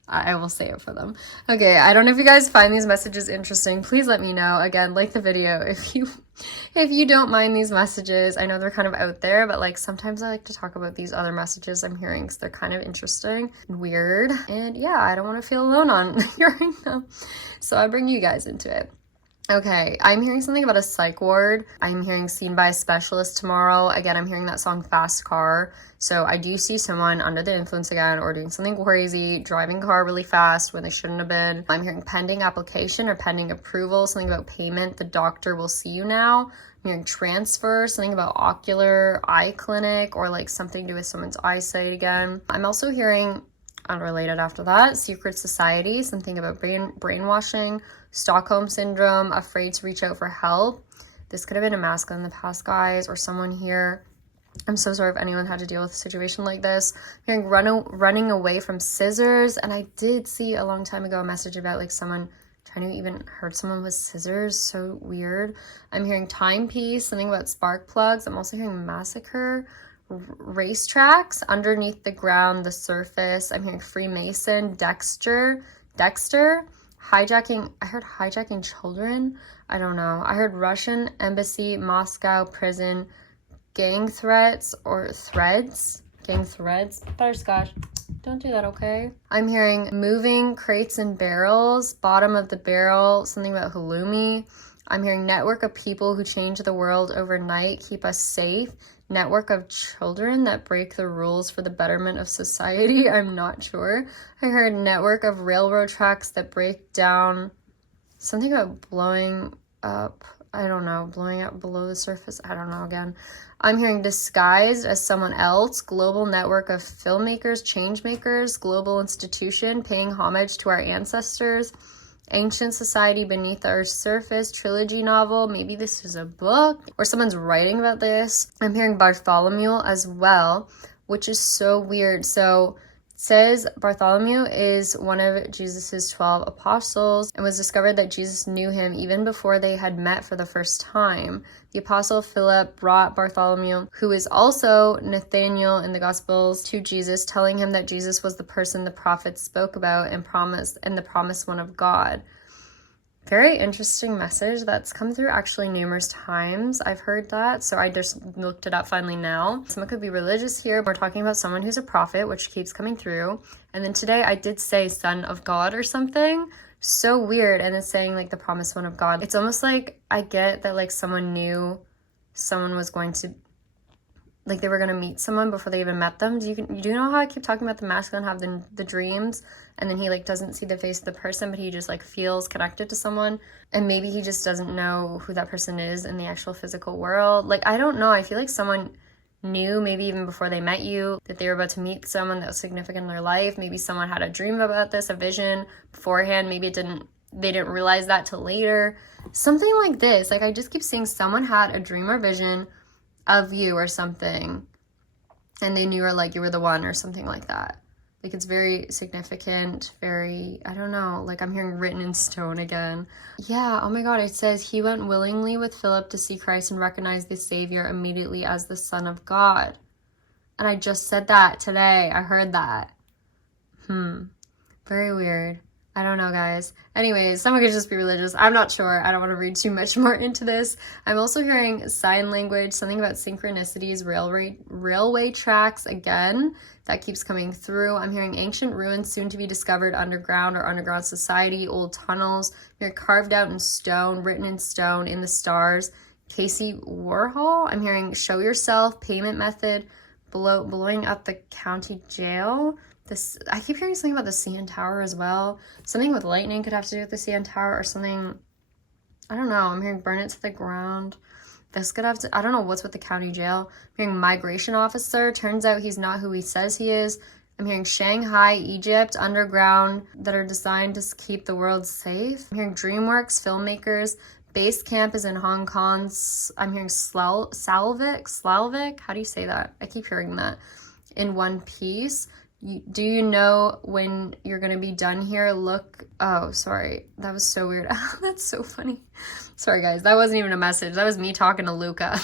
I will say it for them. Okay, I don't know if you guys find these messages interesting. Please let me know. Again, like the video if you don't mind these messages. I know they're kind of out there, but like sometimes I like to talk about these other messages I'm hearing because they're kind of interesting and weird. And yeah, I don't want to feel alone on hearing them. So I bring you guys into it. Okay, I'm hearing something about a psych ward. I'm hearing seen by a specialist tomorrow. Again, I'm hearing that song Fast Car. So I do see someone under the influence again, or doing something crazy, driving a car really fast when they shouldn't have been. I'm hearing pending application or pending approval, something about payment. The doctor will see you now. I'm hearing transfer, something about ocular eye clinic, or like something to do with someone's eyesight again. I'm also hearing, unrelated after that, secret society, something about brainwashing, Stockholm syndrome, afraid to reach out for help. This could have been a masculine in the past, guys, or someone here I'm so sorry if anyone had to deal with a situation like this. I'm hearing running away from scissors. And I did see a long time ago a message about like someone trying to even hurt someone with scissors. So weird. I'm hearing timepiece, something about spark plugs. I'm also hearing massacre, racetracks, underneath the ground, the surface. I'm hearing Freemason, Dexter, hijacking. I heard hijacking children. I don't know. I heard Russian embassy, Moscow prison, gang threats or threads. Gang threads. Butterscotch. Don't do that, okay? I'm hearing moving crates and barrels, bottom of the barrel, something about halloumi. I'm hearing network of people who change the world overnight, keep us safe. Network of children that break the rules for the betterment of society. I'm not sure. I heard network of railroad tracks that break down, something about blowing up. I don't know, blowing up below the surface. I don't know again. I'm hearing disguised as someone else, global network of filmmakers, change makers, global institution, paying homage to our ancestors, ancient society beneath the earth's surface, trilogy novel. Maybe this is a book or someone's writing about this. I'm hearing Bartholomew as well, which is so weird. So it says Bartholomew is one of Jesus's 12 apostles and was discovered that Jesus knew him even before they had met for the first time. The apostle Philip brought Bartholomew, who is also Nathaniel in the Gospels, to Jesus, telling him that Jesus was the person the prophets spoke about and the promised one of God. Very interesting message that's come through actually numerous times. I've heard that, so I just looked it up finally now. Someone could be religious here. We're talking about someone who's a prophet, which keeps coming through. And then today I did say son of God or something. So weird. And it's saying like the promised one of God. It's almost like I get that like someone knew someone was going to, like they were going to meet someone before they even met them. Do you know how I keep talking about the masculine have the dreams and then he like doesn't see the face of the person, but he just like feels connected to someone, and maybe he just doesn't know who that person is in the actual physical world. Like, I don't know. I feel like someone knew maybe even before they met you that they were about to meet someone that was significant in their life. Maybe someone had a dream about this, a vision beforehand. Maybe they didn't realize that till later. Something like this. Like, I just keep seeing someone had a dream or vision of you or something, and they knew or like you were the one or something like that. Like, it's very significant, very, I don't know, like I'm hearing written in stone again. Yeah, oh my God, it says he went willingly with Philip to see Christ and recognized the Savior immediately as the Son of God. And I just said that today. I heard that. Very weird. I don't know, guys. Anyways, someone could just be religious. I'm not sure. I don't want to read too much more into this. I'm also hearing sign language, something about synchronicities, railway tracks again. That keeps coming through. I'm hearing ancient ruins soon to be discovered underground or underground society, old tunnels. You're carved out in stone, written in stone, in the stars. Casey Warhol. I'm hearing show yourself, payment method, blowing up the county jail. I keep hearing something about the CN Tower as well. Something with lightning could have to do with the CN Tower or something. I don't know. I'm hearing burn it to the ground. This could have to, I don't know what's with the county jail. I'm hearing migration officer. Turns out he's not who he says he is. I'm hearing Shanghai, Egypt, underground that are designed to keep the world safe. I'm hearing DreamWorks, filmmakers. Base camp is in Hong Kong. I'm hearing Slavik. How do you say that? I keep hearing that. In one piece. Do you know when you're going to be done here? Oh, sorry. That was so weird. That's so funny. Sorry, guys. That wasn't even a message. That was me talking to Luca.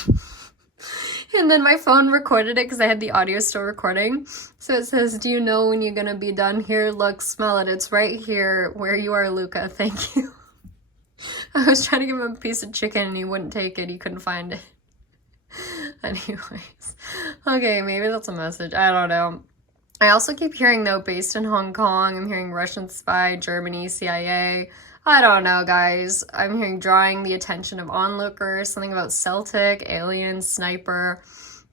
And then my phone recorded it because I had the audio still recording. So it says, do you know when you're going to be done here? Look, smell it. It's right here where you are, Luca. Thank you. I was trying to give him a piece of chicken and he wouldn't take it. He couldn't find it. Anyways. Okay, maybe that's a message. I don't know. I also keep hearing, though, based in Hong Kong. I'm hearing Russian spy, Germany, CIA. I don't know, guys. I'm hearing drawing the attention of onlookers, something about Celtic, alien, sniper,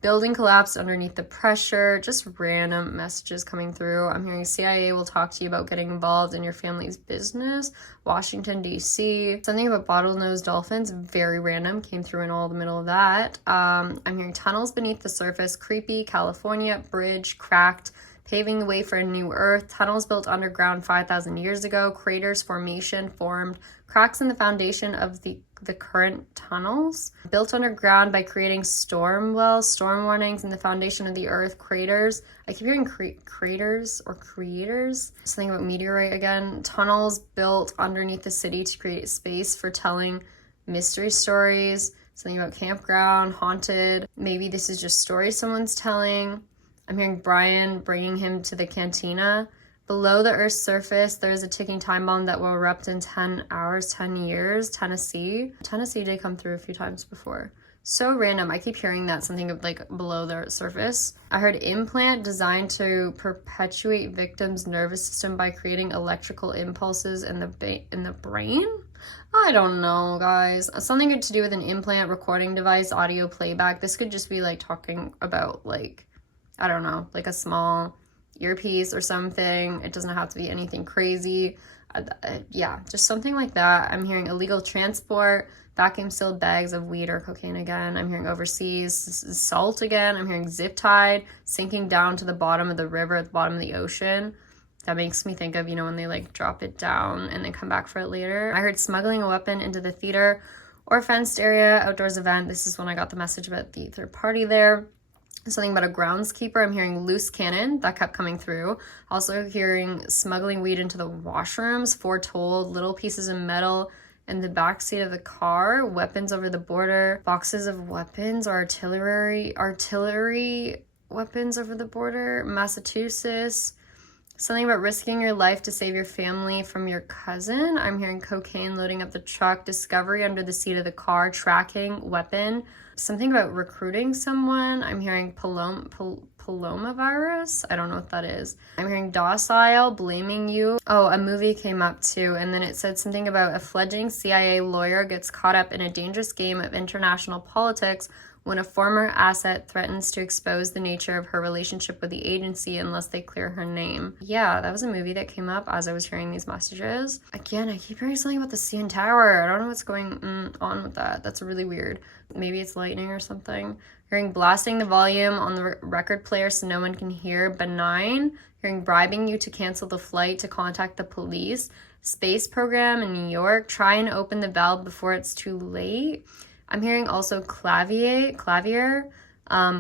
building collapsed underneath the pressure, just random messages coming through. I'm hearing CIA will talk to you about getting involved in your family's business, Washington, D.C. Something about bottlenose dolphins, very random, came through in all the middle of that. I'm hearing tunnels beneath the surface, creepy, California, bridge, cracked, paving the way for a new earth, tunnels built underground 5,000 years ago, craters formation formed, cracks in the foundation of the the current tunnels. Built underground by creating storm wells, storm warnings, and the foundation of the earth, craters. I keep hearing craters or creators. Something about meteorite again. Tunnels built underneath the city to create space for telling mystery stories. Something about campground, haunted. Maybe this is just stories someone's telling. I'm hearing Brian bringing him to the cantina. Below the Earth's surface, there is a ticking time bomb that will erupt in 10 hours, 10 years. Tennessee. Tennessee did come through a few times before. So random. I keep hearing that, something of like below the surface. I heard implant designed to perpetuate victim's nervous system by creating electrical impulses in the brain. I don't know, guys. Something to do with an implant, recording device, audio playback. This could just be like talking about like, I don't know, like a small earpiece or something. It doesn't have to be anything crazy. Yeah, just something like that. I'm hearing illegal transport, vacuum sealed bags of weed or cocaine again. I'm hearing overseas salt again. I'm hearing zip tied, sinking down to the bottom of the river, at the bottom of the ocean. That makes me think of, you know, when they like drop it down and then come back for it later. I heard smuggling a weapon into the theater or fenced area, outdoors event. This is when I got the message about the third party there. Something about a groundskeeper. I'm hearing loose cannon. That kept coming through. Also hearing smuggling weed into the washrooms, foretold, little pieces of metal in the backseat of the car, weapons over the border, boxes of weapons or artillery weapons over the border, Massachusetts. Something about risking your life to save your family from your cousin. I'm hearing cocaine loading up the truck, discovery under the seat of the car, tracking, weapon. Something about recruiting someone. I'm hearing Paloma virus. I don't know what that is. I'm hearing docile, blaming you. Oh, a movie came up too, and then it said something about a fledgling CIA lawyer gets caught up in a dangerous game of international politics when a former asset threatens to expose the nature of her relationship with the agency unless they clear her name. Yeah, that was a movie that came up as I was hearing these messages. Again, I keep hearing something about the CN Tower. I don't know what's going on with that. That's really weird. Maybe it's lightning or something. Hearing blasting the volume on the record player so no one can hear. Benign. Hearing bribing you to cancel the flight to contact the police. Space program in New York. Try and open the valve before it's too late. I'm hearing also clavier,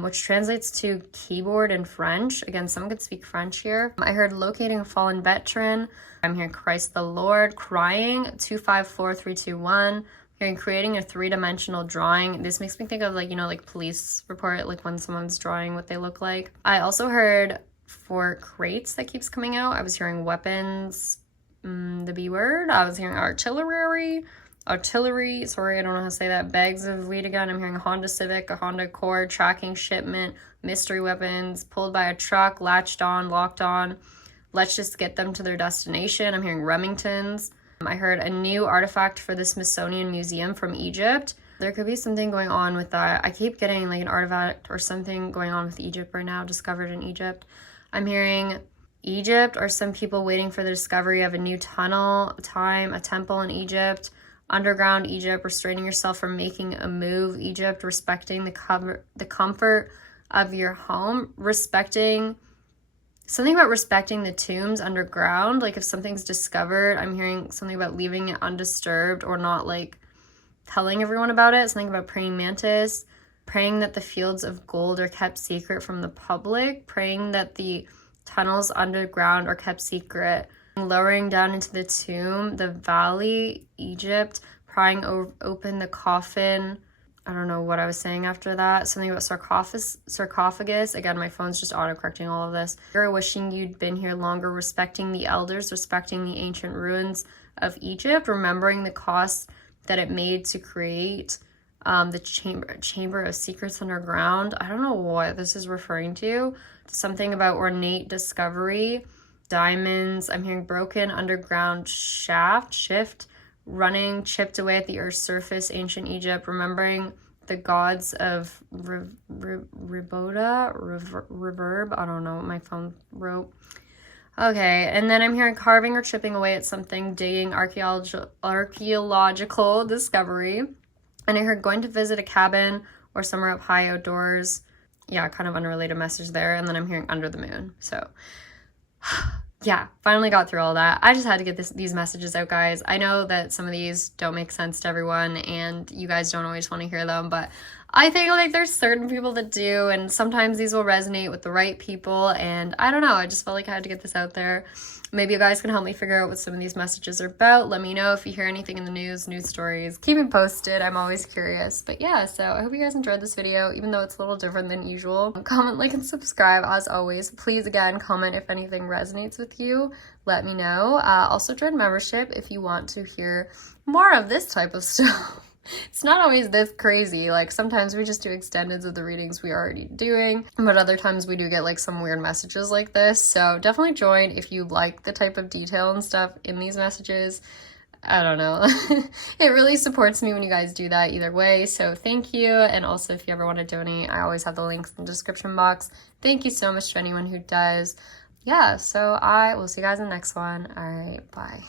which translates to keyboard in French. Again, someone could speak French here. I heard locating a fallen veteran. I'm hearing Christ the Lord, crying, 254321. Hearing creating a 3-dimensional drawing. This makes me think of like, you know, like police report, like when someone's drawing what they look like. I also heard for crates that keeps coming out. I was hearing weapons, the B word. I was hearing artillery, sorry, I don't know how to say that. Bags of weed again. I'm hearing a Honda Civic, a Honda Accord, tracking shipment, mystery weapons, pulled by a truck, latched on, locked on. Let's just get them to their destination. I'm hearing Remingtons. I heard a new artifact for the Smithsonian Museum from Egypt. There could be something going on with that. I keep getting like an artifact or something going on with Egypt right now, discovered in Egypt. I'm hearing Egypt or some people waiting for the discovery of a new tunnel, a temple in Egypt. Underground Egypt, restraining yourself from making a move. Egypt, respecting the comfort of your home. Something about respecting the tombs underground. Like if something's discovered, I'm hearing something about leaving it undisturbed or not like telling everyone about it. Something about praying mantis. Praying that the fields of gold are kept secret from the public. Praying that the tunnels underground are kept secret. Lowering down into the tomb, the valley, Egypt, prying open the coffin. I don't know what I was saying after that. Something about sarcophagus. Again, my phone's just autocorrecting all of this. You're wishing you'd been here longer, respecting the elders, respecting the ancient ruins of Egypt, remembering the costs that it made to create the chamber of secrets underground. I don't know what this is referring to. Something about ornate discovery. Diamonds. I'm hearing broken underground shift, running, chipped away at the earth's surface, ancient Egypt, remembering the gods of reverb. I don't know what my phone wrote. Okay, and then I'm hearing carving or chipping away at something, digging, archaeological discovery. And I heard going to visit a cabin or somewhere up high outdoors. Yeah, kind of unrelated message there. And then I'm hearing under the moon. So yeah, finally got through all that. I just had to get these messages out, guys. I know that some of these don't make sense to everyone and you guys don't always want to hear them, but I think like there's certain people that do, and sometimes these will resonate with the right people, and I don't know, I just felt like I had to get this out there. Maybe you guys can help me figure out what some of these messages are about. Let me know if you hear anything in the news stories. Keep me posted. I'm always curious. But yeah, so I hope you guys enjoyed this video, even though it's a little different than usual. Comment, like, and subscribe as always. Please, again, comment if anything resonates with you. Let me know. Also join membership if you want to hear more of this type of stuff. It's not always this crazy. Like, sometimes we just do extendeds of the readings we are already doing, but other times we do get like some weird messages like this. So definitely join if you like the type of detail and stuff in these messages. I don't know. It really supports me when you guys do that either way. So thank you. And also, if you ever want to donate, I always have the links in the description box. Thank you so much to anyone who does. Yeah, so I will see you guys in the next one. All right, bye.